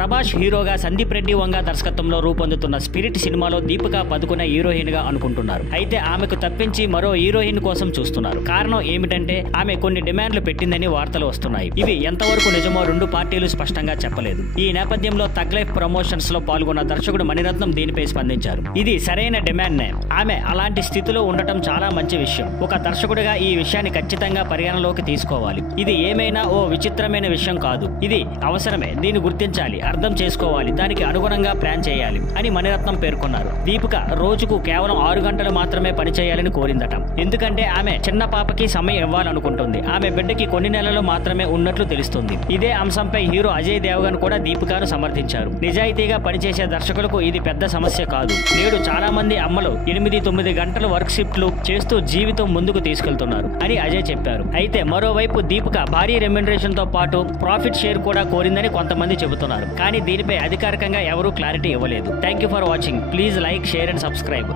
ప్రభాస్ హీరోగా సందీప్ రెడ్డి వంగ దర్శకత్వంలో రూపొందుతున్న స్పిరిట్ సినిమాలో దీపిక పదుకొనే హీరోయిన్ గా అనుకుంటున్నారు. అయితే ఆమెకు తప్పించి మరో హీరోయిన్ కోసం చూస్తున్నారు. కారణం ఏమిటంటే ఆమె కొన్ని డిమాండ్లు పెట్టిందని వార్తలు వస్తున్నాయి. ఇవి ఎంతవరకు నిజమో రెండు పార్టీలు స్పష్టంగా చెప్పలేదు. ఈ నేపథ్యంలో తగ్ లైఫ్ ప్రమోషన్స్ లో పాల్గొన్న దర్శకుడు మణిరత్నం దీనిపై స్పందించారు. ఇది సరైన డిమాండ్ నే. ఆమె అలాంటి స్థితిలో ఉండటం చాలా మంచి విషయం. ఒక దర్శకుడిగా ఈ విషయాన్ని ఖచ్చితంగా పరిగణలోకి తీసుకోవాలి. ఇది ఏమైనా ఓ విచిత్రమైన విషయం కాదు. ఇది అవసరమే. దీన్ని గుర్తించాలి, అర్థం చేసుకోవాలి, దానికి అనుగుణంగా ప్లాన్ చేయాలి అని మణిరత్నం పేర్కొన్నారు. దీపిక రోజుకు కేవలం 6 గంటలు మాత్రమే పనిచేయాలని కోరిందట. ఎందుకంటే ఆమె చిన్న పాపకి సమయం ఇవ్వాలనుకుంటుంది. ఆమె బిడ్డకి కొన్ని నెలలు మాత్రమే ఉన్నట్లు తెలుస్తుంది. ఇదే అంశంపై హీరో అజయ్ దేవగన్ కూడా దీపికను సమర్థించారు. నిజాయితీగా పనిచేసే దర్శకులకు ఇది పెద్ద సమస్య కాదు. నేడు చాలా మంది అమ్మలు 8-9 గంటలు వర్క్ షిఫ్ట్లు చేస్తూ జీవితం ముందుకు తీసుకెళ్తున్నారు అని అజయ్ చెప్పారు. అయితే మరోవైపు దీపిక భారీ రెమ్యునరేషన్ తో పాటు ప్రాఫిట్ షేర్ కూడా కోరిందని కొంతమంది చెబుతున్నారు. కానీ దీనిపై అధికారికంగా ఎవరూ క్లారిటీ ఇవ్వలేదు. Thank you for watching. Please like, share and subscribe.